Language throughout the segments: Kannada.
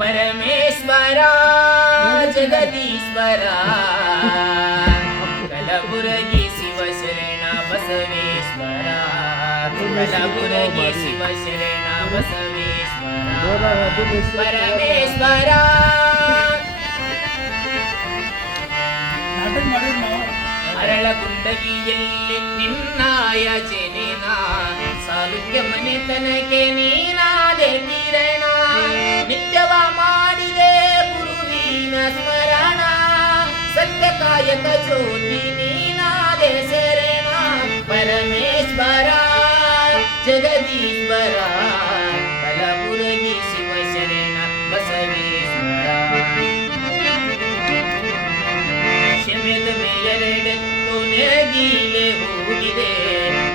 ಪರಮೇಶ್ವರ ಜಗದೀಶ್ವರ ಕಲಬುರಗಿ ಶಿವಶರಣ ಬಸವೇಶ್ವರ ಕಲಬುರಗಿ ಶಿವಶರಣ ಬಸವೇಶ್ವರ ಪರಮೇಶ್ವರ ಅರಳಗುಂಡಗಿಯಲ್ಲಿ ನಿನ್ನಾಯ ಜನಿನ ಸಾಲುಕ್ಯ ಮನೆತನಕ್ಕೆ ನೀನಾದೆ ಕಿರಣ ನಿತ್ಯವ ಮಾಡಿದೆ ಗುರುವಿನ ಸ್ಮರಣ ಸತ್ಯಕಾಯಕ ಜ್ಯೋತಿ ನೀನಾದೆ ಶರಣ ಪರಮೇಶ್ವರ ಜಗದೀಶ್ವರ ಕಲಬುರಗಿ ಶಿವಶರಣ ಬಸವೇಶ್ವರ ಶಮ್ಯದ ಮೇಲೆಡೆತ್ತು ನೆಗೀಲೆ ಹೋಗಿದೆ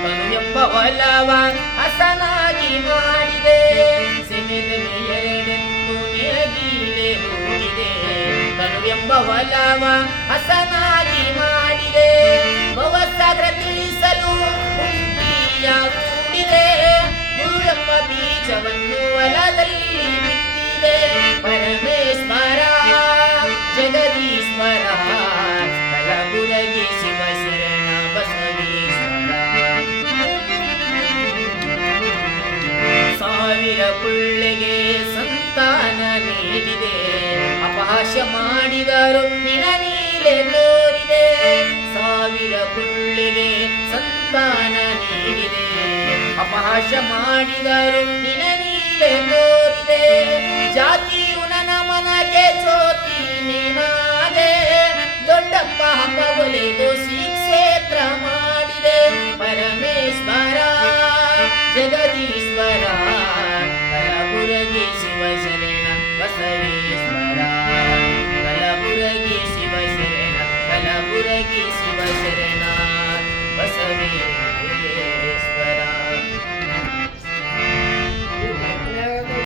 ತನು ಎಂಬ ಒಲವ ಹಸನಾಗಿ ಮಾಡಿದೆ ಶಮ್ಯದ ಮೇಲೆಡೆತ್ತು ನೆಗೀಲೆ ಹೋಗಿದೆ ತನು ಎಂಬ ಒಲವ ಹಸನಾಗಿ ಮಾಡಿದೆ ಭವಸಾಗರ ತಿಳಿಸಲು ಹುಟ್ಟಿಯ ಕೂಡಿದೆ ಗುರು ಎಂಬ ಬೀಜವನ್ನು ಹೊಲದಲ್ಲಿ ಬಿತ್ತಿದೆ ಪರಮೇಶ್ವರ ಜಗದೀಶ್ವರ ಕಲಬುರಗಿ ಶಿವಶರಣ ಬಸವೇಶ್ವರ ಸಾವಿರ ಪುಳ್ಳೆಗೆ ಸಂತಾನ ನೀಡಿದೆ ಅಪಹಾಸ್ಯ ಮಾಡಿದರು ನಿನ ನೀಲೆ ತೋರಿದೆ ಸಾವಿರ ಪುಳ್ಳೆಗೆ ಸಂತಾನ ನೀಡಿದೆ ಅಪಹಾಸ್ಯ ಮಾಡಿದರು ನಿನ ನೀಲೆ ತೋರಿದೆ ಜಾತಿಯು ನನ್ನ ಮನಕ್ಕೆ ಜ್ಯೋತಿ ನೀನಾದೆ ದೊಡ್ಡಪ್ಪ ಹಬ್ಬಗೊಲೆದು ಕ್ಷೇತ್ರ ಮಾಡಿದೆ ಪರಮೇಶ್ವರ ಜಗದೀಶ್ವರ ಕಲಬುರಗಿ ಶಿವಶರಣ ಬಸವೇಶ್ವರ ಕಲಬುರಗಿ ಶಿವಶರಣ ಕಲಬುರಗಿ ಶಿವಶರಣ ಬಸವೇಶ್ವರ